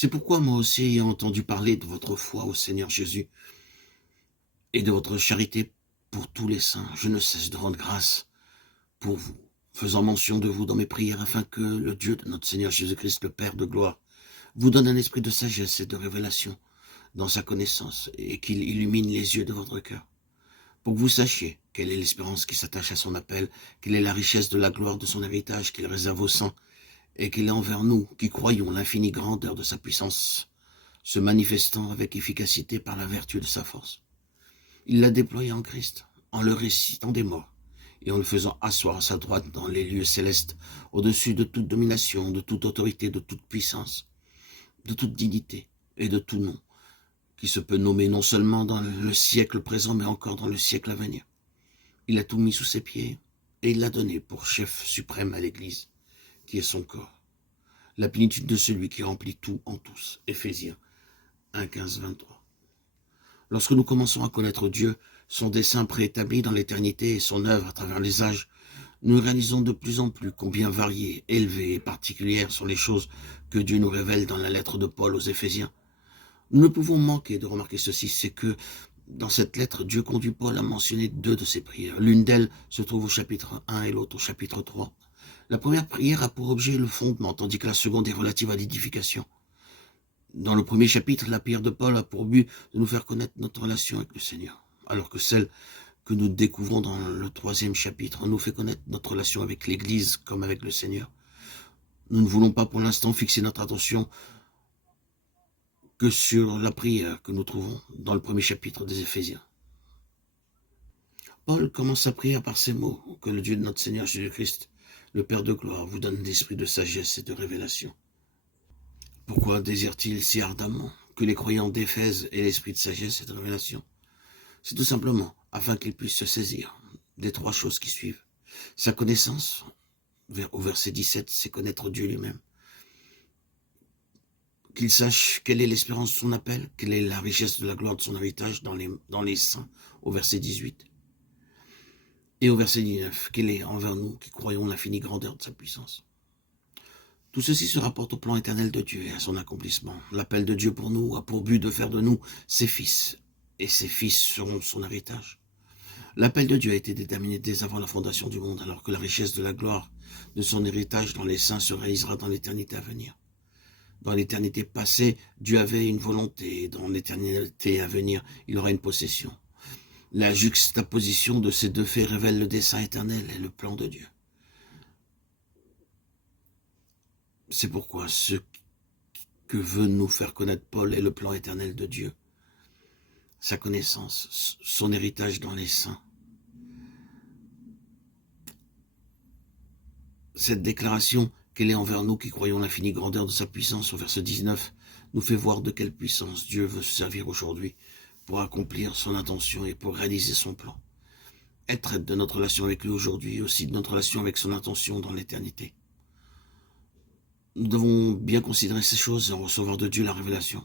C'est pourquoi moi aussi, ayant entendu parler de votre foi au Seigneur Jésus et de votre charité pour tous les saints, je ne cesse de rendre grâce pour vous, faisant mention de vous dans mes prières, afin que le Dieu de notre Seigneur Jésus-Christ, le Père de gloire, vous donne un esprit de sagesse et de révélation dans sa connaissance, et qu'il illumine les yeux de votre cœur, pour que vous sachiez quelle est l'espérance qui s'attache à son appel, quelle est la richesse de la gloire de son héritage qu'il réserve aux saints, et qu'il est envers nous qui croyons l'infinie grandeur de sa puissance, se manifestant avec efficacité par la vertu de sa force. Il l'a déployé en Christ, en le ressuscitant des morts, et en le faisant asseoir à sa droite dans les lieux célestes, au-dessus de toute domination, de toute autorité, de toute puissance, de toute dignité et de tout nom, qui se peut nommer non seulement dans le siècle présent, mais encore dans le siècle à venir. Il a tout mis sous ses pieds, et il l'a donné pour chef suprême à l'Église, qui est son corps, la plénitude de celui qui remplit tout en tous. Éphésiens 1, 15, 23. Lorsque nous commençons à connaître Dieu, son dessein préétabli dans l'éternité et son œuvre à travers les âges, nous réalisons de plus en plus combien variées, élevées et particulières sont les choses que Dieu nous révèle dans la lettre de Paul aux Éphésiens. Nous ne pouvons manquer de remarquer ceci, c'est que dans cette lettre, Dieu conduit Paul à mentionner deux de ses prières. L'une d'elles se trouve au chapitre 1 et l'autre au chapitre 3. La première prière a pour objet le fondement, tandis que la seconde est relative à l'édification. Dans le premier chapitre, la prière de Paul a pour but de nous faire connaître notre relation avec le Seigneur, alors que celle que nous découvrons dans le troisième chapitre nous fait connaître notre relation avec l'Église comme avec le Seigneur. Nous ne voulons pas pour l'instant fixer notre attention que sur la prière que nous trouvons dans le premier chapitre des Éphésiens. Paul commence sa prière par ces mots: que le Dieu de notre Seigneur Jésus-Christ, le Père de gloire, vous donne l'esprit de sagesse et de révélation. Pourquoi désire-t-il si ardemment que les croyants d'Éphèse aient l'esprit de sagesse et de révélation? C'est tout simplement afin qu'ils puissent se saisir des trois choses qui suivent. Sa connaissance, au verset 17, c'est connaître Dieu lui-même. Qu'il sache quelle est l'espérance de son appel, quelle est la richesse de la gloire de son héritage dans les saints, au verset 18. Et au verset 19, quelle est envers nous qui croyons l'infinie grandeur de sa puissance. Tout ceci se rapporte au plan éternel de Dieu et à son accomplissement. L'appel de Dieu pour nous a pour but de faire de nous ses fils, et ses fils seront son héritage. L'appel de Dieu a été déterminé dès avant la fondation du monde, alors que la richesse de la gloire de son héritage dans les saints se réalisera dans l'éternité à venir. Dans l'éternité passée, Dieu avait une volonté, et dans l'éternité à venir, il aura une possession. La juxtaposition de ces deux faits révèle le dessein éternel et le plan de Dieu. C'est pourquoi ce que veut nous faire connaître Paul est le plan éternel de Dieu, sa connaissance, son héritage dans les saints. Cette déclaration qu'elle est envers nous qui croyons l'infinie grandeur de sa puissance, au verset 19, nous fait voir de quelle puissance Dieu veut se servir aujourd'hui pour accomplir son intention et pour réaliser son plan. Elle traite de notre relation avec lui aujourd'hui et aussi de notre relation avec son intention dans l'éternité. Nous devons bien considérer ces choses et en recevoir de Dieu la révélation.